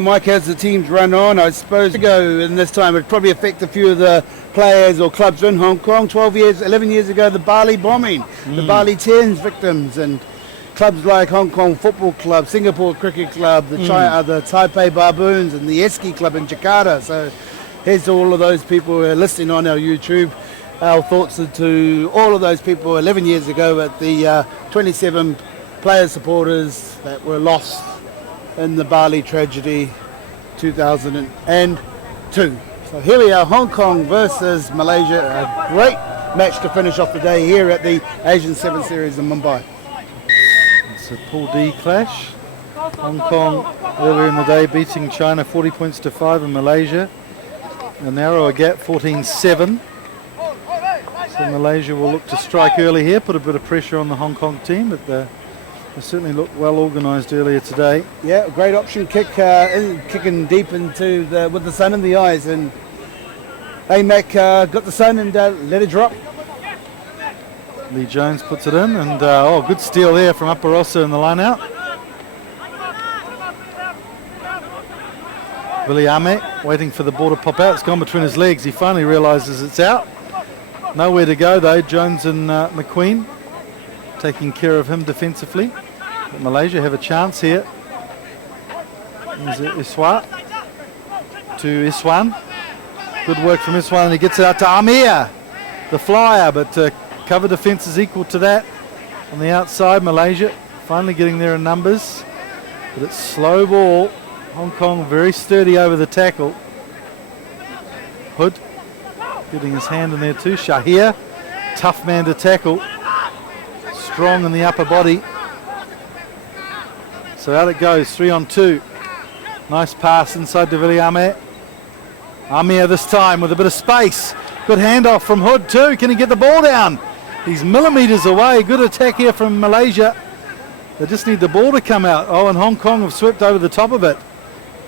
Mike, as the teams run on, I suppose to go in this time would probably affect a few of the players or clubs in Hong Kong. 11 years ago, the Bali bombing, the Bali 10s victims, and clubs like Hong Kong Football Club, Singapore Cricket Club, the Taipei Baboons, and the Eski Club in Jakarta. So here's to all of those people who are listening on our YouTube. Our thoughts are to all of those people 11 years ago at the 27 player supporters that were lost in the Bali tragedy 2002. So here we are, Hong Kong versus Malaysia, a great match to finish off the day here at the Asian 7 Series in Mumbai. It's a Pool D clash. Hong Kong earlier in the day beating China 40 points to 5 in Malaysia. A narrower gap, 14-7. So Malaysia will look to strike early here, put a bit of pressure on the Hong Kong team, but they certainly looked well organised earlier today. Yeah, great option kick, kicking deep into with the sun in the eyes, and Amac got the sun and let it drop. Lee Jones puts it in, and good steal there from Aparosa in the line out. Williame waiting for the ball to pop out. It's gone between his legs. He finally realises it's out. Nowhere to go though. Jones and McQueen taking care of him defensively. But Malaysia have a chance here. Is it Iswa to Iswan? Good work from Iswan, and he gets it out to Amir, the flyer, but cover defence is equal to that on the outside. Malaysia finally getting there in numbers, but it's slow ball. Hong Kong very sturdy over the tackle. Hood getting his hand in there too. Shahir, tough man to tackle, strong in the upper body. So out it goes, 3-on-2. Nice pass inside to Williame. Amir this time with a bit of space. Good handoff from Hood too. Can he get the ball down? He's millimetres away. Good attack here from Malaysia. They just need the ball to come out. Oh, and Hong Kong have swept over the top of it.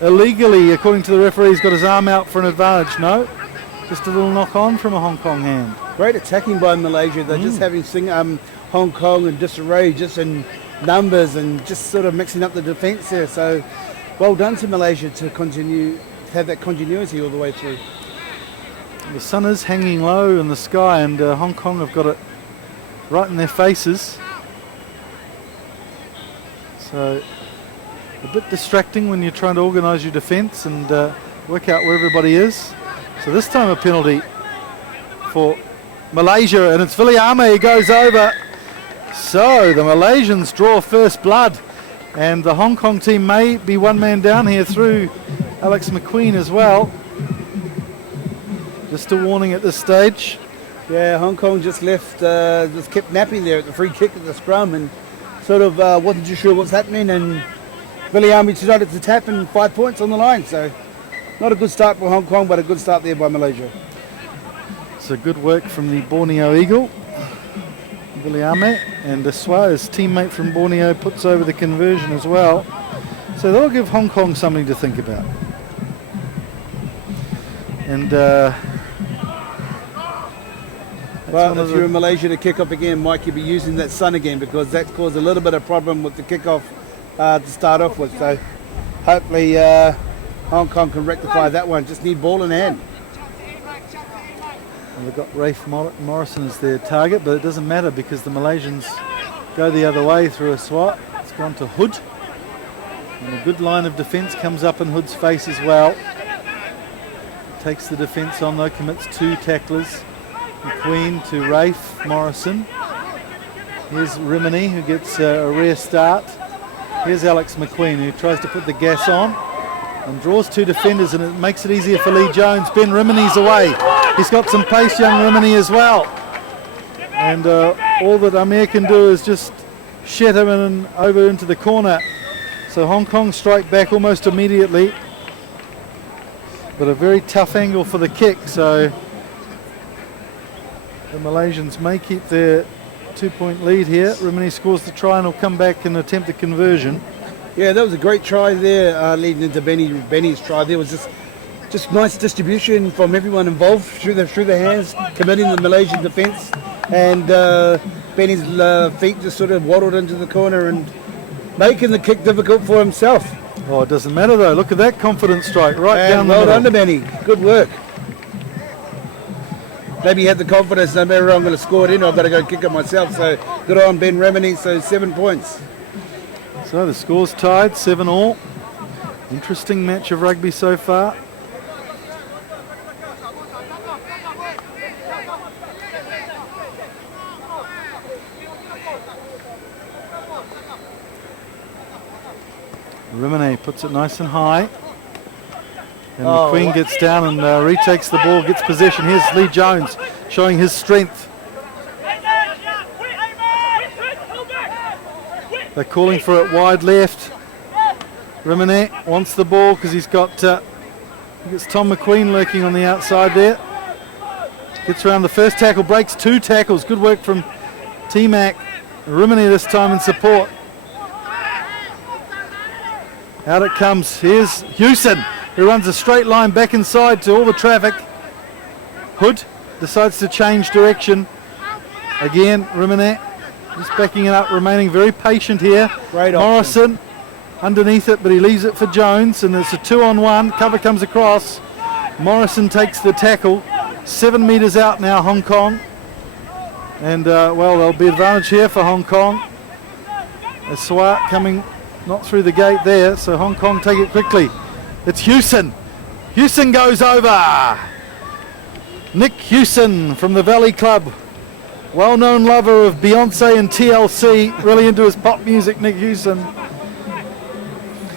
Illegally, according to the referee, he's got his arm out for an advantage. No, just a little knock on from a Hong Kong hand. Great attacking by Malaysia. They're just having Hong Kong in disarray, just in numbers, and just sort of mixing up the defence there. So well done to Malaysia to have that continuity all the way through. The sun is hanging low in the sky, and Hong Kong have got it right in their faces. So a bit distracting when you're trying to organise your defence and work out where everybody is. So this time a penalty for Malaysia, and it's Williame who goes over. So the Malaysians draw first blood, and the Hong Kong team may be one man down here through Alex McQueen as well. Just a warning at this stage. Yeah, Hong Kong just kept napping there at the free kick at the scrum, and sort of wasn't too sure what's happening, and Williame decided to tap, and 5 points on the line. So not a good start for Hong Kong, but a good start there by Malaysia. So good work from the Borneo Eagle, Williame, and Aswa, his teammate from Borneo, puts over the conversion as well. So that'll give Hong Kong something to think about. And well, if you're in Malaysia to kick off again, Mike, you'll be using that sun again, because that caused a little bit of problem with the kickoff to start off with. So hopefully Hong Kong can rectify that one. Just need ball in hand. And they've got Rafe Morrison as their target, but it doesn't matter because the Malaysians go the other way through a swat. It's gone to Hood, and a good line of defence comes up in Hood's face as well. Takes the defence on though, commits 2 tacklers. McQueen to Rafe Morrison. Here's Rimini who gets a rare start. Here's Alex McQueen who tries to put the gas on and draws 2 defenders, and it makes it easier for Lee Jones. Ben Rimini's away. He's got some pace, young Rimini as well. And all that Amir can do is just shed him in over into the corner. So Hong Kong strike back almost immediately. But a very tough angle for the kick, so the Malaysians may keep their 2-point lead here. Rimini scores the try and will come back and attempt the conversion. Yeah, that was a great try there, leading into Benny's try. There was just nice distribution from everyone involved through the hands, committing the Malaysian defence, and Benny's feet just sort of waddled into the corner and making the kick difficult for himself. Oh, it doesn't matter though. Look at that confidence strike right And down the well middle. done to Benny. Good work. Maybe he had the confidence, no matter I'm going to score it in, I've got to go kick it myself. So good on Ben Remini, so 7 points. So the score's tied, 7-all. Interesting match of rugby so far. Rimene puts it nice and high. And McQueen gets down and retakes the ball, gets possession. Here's Lee Jones showing his strength. They're calling for it wide left. Rimene wants the ball because he's got it's Tom McQueen lurking on the outside there. Gets around the first tackle, breaks 2 tackles. Good work from T-Mac. Rimene this time in support. Out it comes. Here's Hewson, who runs a straight line back inside to all the traffic. Hood decides to change direction. Again, Rimene just backing it up, remaining very patient here. Great Morrison underneath it, but he leaves it for Jones, and it's a 2-on-1. Cover comes across. Morrison takes the tackle. 7 metres out now, Hong Kong. And, well, there'll be advantage here for Hong Kong. As Swart coming not through the gate there, so Hong Kong take it quickly. It's Hewson. Hewson goes over. Nick Hewson from the Valley Club. Well-known lover of Beyonce and TLC. Really into his pop music, Nick Hewson.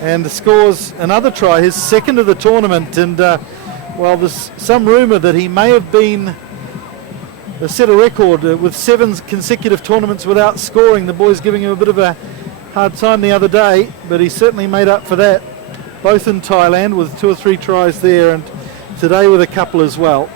And scores another try, his second of the tournament. And, well, there's some rumour that he may have been set a record with 7 consecutive tournaments without scoring. The boys giving him a bit of a hard time the other day, but he certainly made up for that, both in Thailand with 2 or 3 tries there, and today with a couple as well.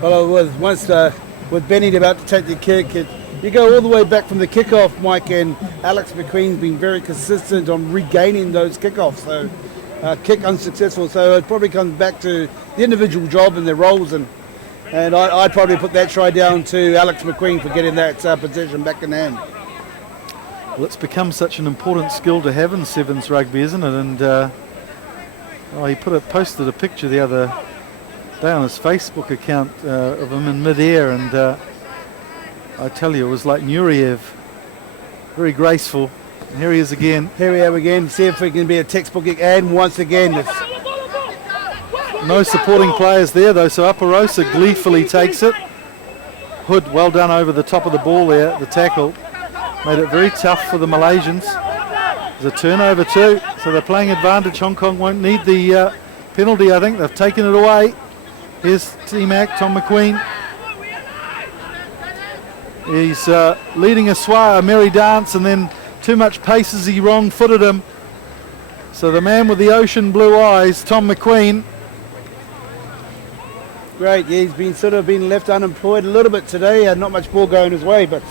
Well, with Benny about to take the kick, you go all the way back from the kickoff, Mike, and Alex McQueen's been very consistent on regaining those kickoffs. So kick unsuccessful, so it probably comes back to the individual job and their roles, and I'd probably put that try down to Alex McQueen for getting that possession back in hand. Well, it's become such an important skill to have in sevens rugby, isn't it? And he posted a picture the other day on his Facebook account of him in mid-air, and I tell you, it was like Nureyev. Very graceful. And here he is again. Here we are again. See if we can be a textbook, and once again, no supporting players there though, so Aparosa gleefully takes it. Hood well done over the top of the ball there, the tackle. Made it very tough for the Malaysians. There's a turnover too, so they're playing advantage. Hong Kong won't need the penalty, I think. They've taken it away. Here's T-Mac, Tom McQueen. He's leading a merry dance, and then too much pace as he wrong-footed him. So the man with the ocean blue eyes, Tom McQueen. Great, yeah, he's been left unemployed a little bit today. Not much ball going his way, but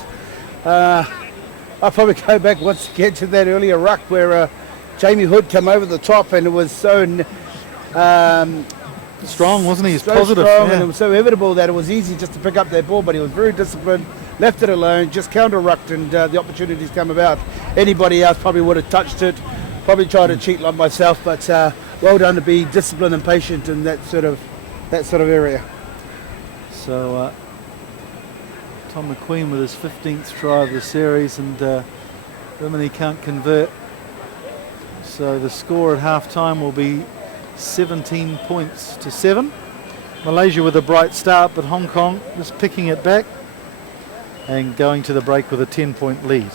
I'll probably go back once again to that earlier ruck where Jamie Hood came over the top, and it was so strong, wasn't he? He's so positive. Strong, yeah. and it was so inevitable that it was easy just to pick up that ball, but he was very disciplined, left it alone, just counter-rucked, and the opportunities come about. Anybody else probably would have touched it, probably tried to cheat like myself, but well done to be disciplined and patient in that sort of area. So Tom McQueen with his 15th try of the series, and Rimini can't convert. So the score at half-time will be 17 points to 7. Malaysia with a bright start, but Hong Kong just picking it back and going to the break with a 10-point lead.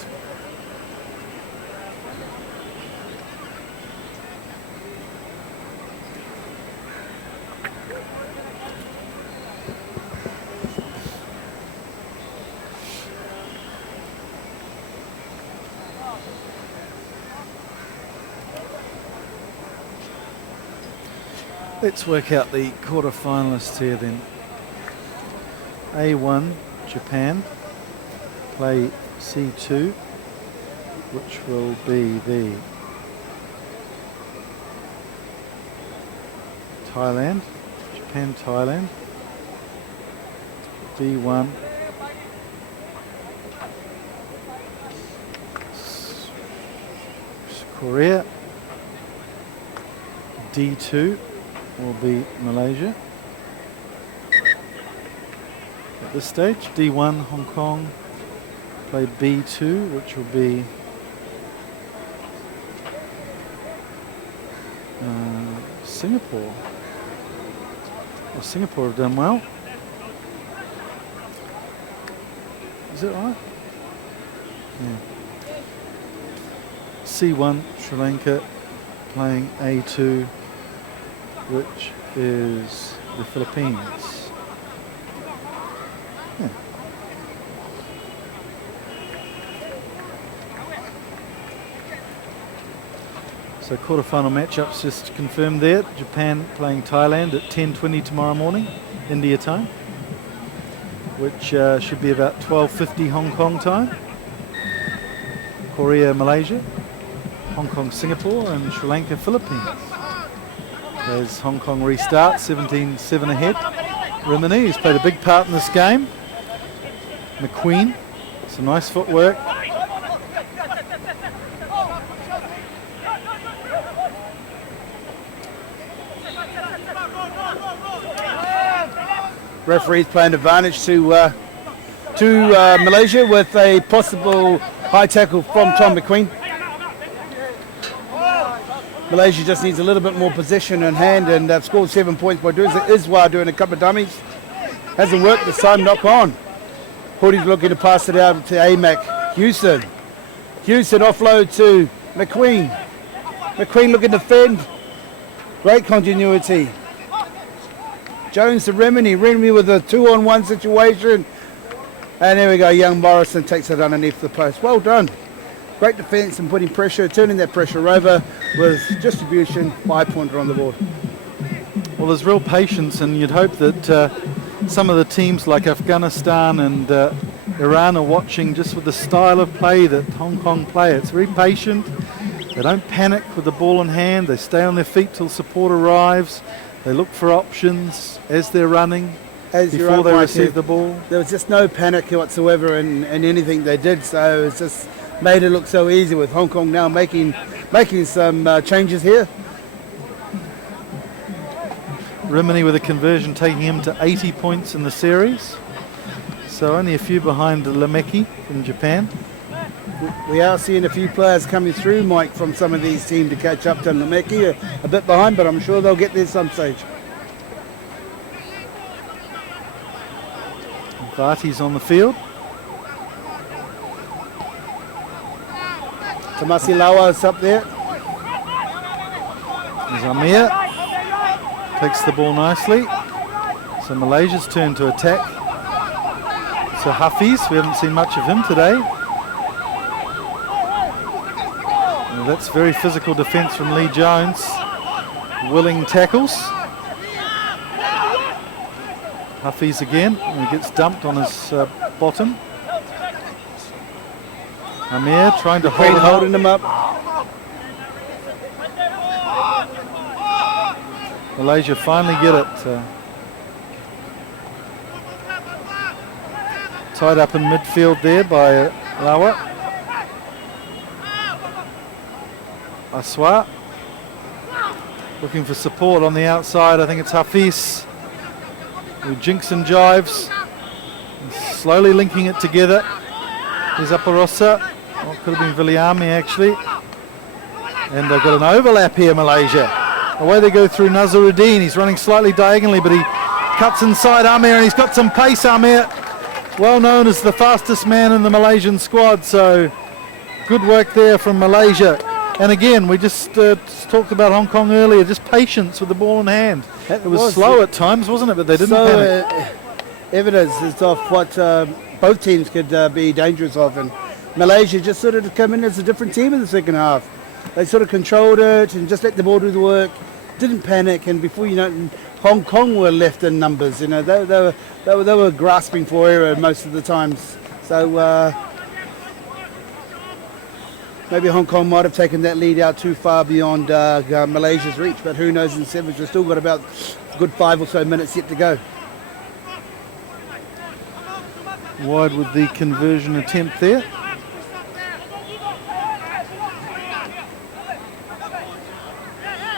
Let's work out the quarter-finalists here then. A1, Japan, play C2, which will be the Thailand, Japan, Thailand, B1, Korea, D2 will be Malaysia. At this stage, D1 Hong Kong play B2, which will be Singapore. Well, Singapore have done well. Is it right? Yeah. C1 Sri Lanka playing A2, which is the Philippines. Yeah. So quarterfinal matchups just confirmed there. Japan playing Thailand at 10:20 tomorrow morning, India time, which should be about 12:50 Hong Kong time. Korea, Malaysia, Hong Kong, Singapore, and Sri Lanka, Philippines. As Hong Kong restarts, 17-7 ahead. Rimini, who's played a big part in this game. McQueen, some nice footwork. Referees playing advantage to Malaysia with a possible high tackle from Tom McQueen. Malaysia just needs a little bit more possession in hand, and they've scored 7 points by doing it. Iswar doing a couple of dummies. Hasn't worked this time, knock on. Hoodie's looking to pass it out to Amac. Houston offload to McQueen. McQueen looking to defend. Great continuity. Jones to Rimini with a 2-on-1 situation. And there we go, young Morrison takes it underneath the post. Well done. Great defence and putting pressure, turning that pressure over with distribution, 5-pointer on the board. Well, there's real patience, and you'd hope that some of the teams like Afghanistan and Iran are watching just with the style of play that Hong Kong play. It's very patient. They don't panic with the ball in hand. They stay on their feet till support arrives. They look for options as they're running before they receive the ball. There was just no panic whatsoever in anything they did, so it's just made it look so easy with Hong Kong now making some changes here. Rimini with a conversion taking him to 80 points in the series. So only a few behind Lemeki from Japan. We are seeing a few players coming through, Mike, from some of these teams to catch up to Lemeki. A bit behind, but I'm sure they'll get there some stage. Varti's on the field. Tamasi Lawa is up there. There's Amir. Takes the ball nicely. So Malaysia's turn to attack. So Hafiz, we haven't seen much of him today. Well, that's very physical defence from Lee Jones. Willing tackles. Hafiz again, and he gets dumped on his bottom. Amir trying to holding him up. Malaysia finally get it. Tied up in midfield there by Lawa. Aswa looking for support on the outside. I think it's Hafiz who jinks and jives. He's slowly linking it together. Here's Aparosa. Well, could have been Viliami actually. And they've got an overlap here, Malaysia. Away they go through Nazaruddin. He's running slightly diagonally, but he cuts inside Amir, and he's got some pace, Amir. Well known as the fastest man in the Malaysian squad, so good work there from Malaysia. And again, we just talked about Hong Kong earlier, just patience with the ball in hand. It was slow at times, wasn't it? But they didn't panic. Evidence is of what both teams could be dangerous of, and Malaysia just sort of come in as a different team in the second half. They sort of controlled it and just let the ball do the work, didn't panic, and before you know it, Hong Kong were left in numbers. You know, they were grasping for error most of the times. So maybe Hong Kong might have taken that lead out too far beyond Malaysia's reach, but who knows in sevens. We've still got about a good 5 or so minutes yet to go. Wide with the conversion attempt there.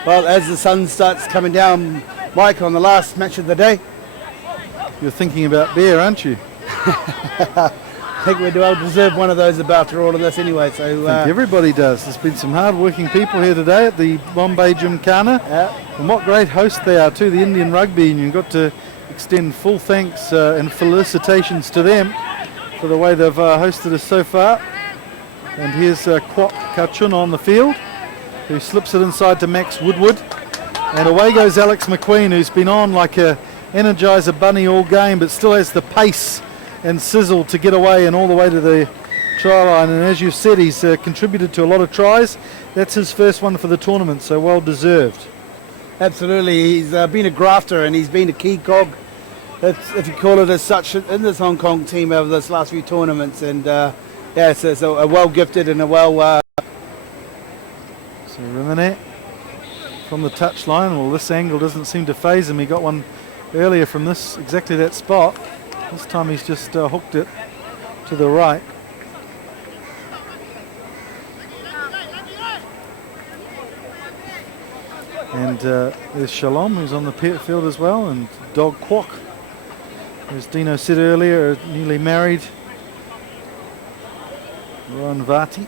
Well, as the sun starts coming down, Mike, on the last match of the day, You're thinking about beer, aren't you? I think we'd well deserve one of those after all of this anyway. So I think everybody does. There's been some hard-working people here today at the Bombay Gymkhana. And what great hosts they are to the Indian Rugby Union. Got to extend full thanks and felicitations to them for the way they've hosted us so far. And here's Kwok Kachun on the field, who slips it inside to Max Woodward. And away goes Alex McQueen, who's been on like a Energizer bunny all game, but still has the pace and sizzle to get away and all the way to the try line. And as you've said, he's contributed to a lot of tries. That's his first one for the tournament, so well deserved. Absolutely, he's been a grafter and he's been a key cog, if you call it as such, in this Hong Kong team over this last few tournaments. And so it's a well gifted and a well. So Rimene from the touchline. Well, this angle doesn't seem to faze him. He got one earlier from exactly that spot. This time he's just hooked it to the right. And there's Shalom, who's on the field as well, and Dog Kwok, as Dino said earlier, newly married. Rohan Vati.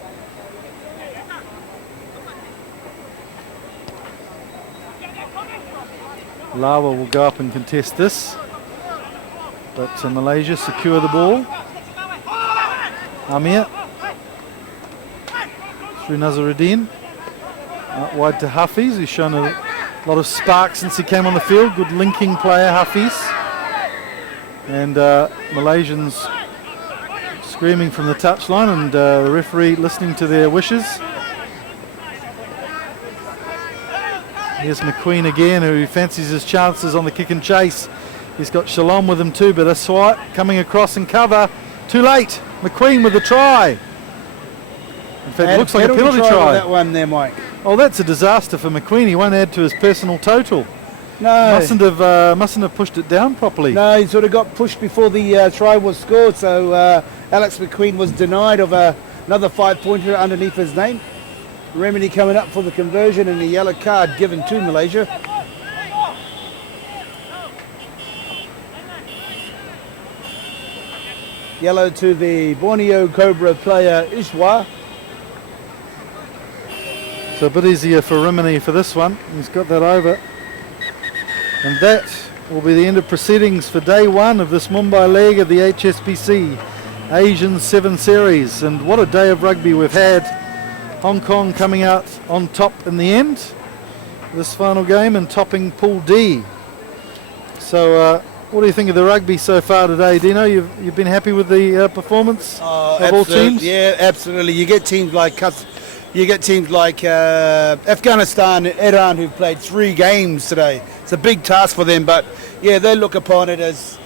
Lawa will go up and contest this, but Malaysia secure the ball. Amir through Nazaruddin, out wide to Hafiz, who's shown a lot of spark since he came on the field. Good linking player, Hafiz. And Malaysians screaming from the touchline, and the referee listening to their wishes. Here's McQueen again, who fancies his chances on the kick and chase. He's got Shalom with him too, but a swipe coming across and cover. Too late. McQueen with the try. In fact, it looks like a penalty try. That one there, Mike. Oh, that's a disaster for McQueen. He won't add to his personal total. No. Mustn't have pushed it down properly. No, he sort of got pushed before the try was scored, so Alex McQueen was denied of another 5-pointer underneath his name. Remedy coming up for the conversion, and a yellow card given to Malaysia. Yellow to the Borneo Cobra player Ishwa. So a bit easier for Rimini for this one. He's got that over. And that will be the end of proceedings for day one of this Mumbai leg of the HSBC Asian 7 Series. And what a day of rugby we've had. Hong Kong coming out on top in the end, this final game, and topping Pool D. So what do you think of the rugby so far today, Dino? You've been happy with the performance of all teams? Yeah, absolutely. You get teams like Afghanistan, Iran, who've played 3 games today. It's a big task for them, but yeah, they look upon it as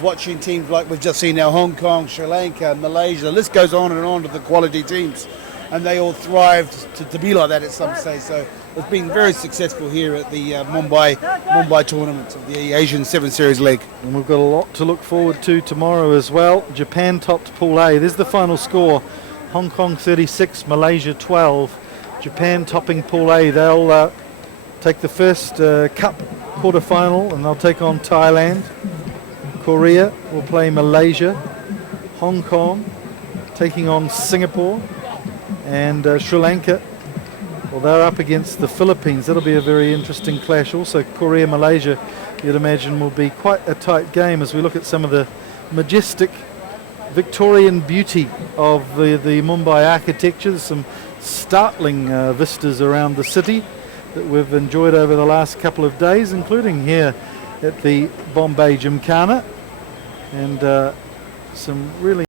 watching teams like we've just seen now, Hong Kong, Sri Lanka, Malaysia. The list goes on and on to the quality teams, and they all thrived to be like that at some stage. So it's been very successful here at the Mumbai tournament of the Asian 7 Series leg. And we've got a lot to look forward to tomorrow as well. Japan topped Pool A. There's the final score. Hong Kong 36, Malaysia 12. Japan topping Pool A. They'll take the first Cup quarter-final, and they'll take on Thailand. Korea will play Malaysia. Hong Kong taking on Singapore. And Sri Lanka, well, they're up against the Philippines. That'll be a very interesting clash. Also, Korea, Malaysia, you'd imagine, will be quite a tight game as we look at some of the majestic Victorian beauty of the Mumbai architecture. There's some startling vistas around the city that we've enjoyed over the last couple of days, including here at the Bombay Gymkhana, and some really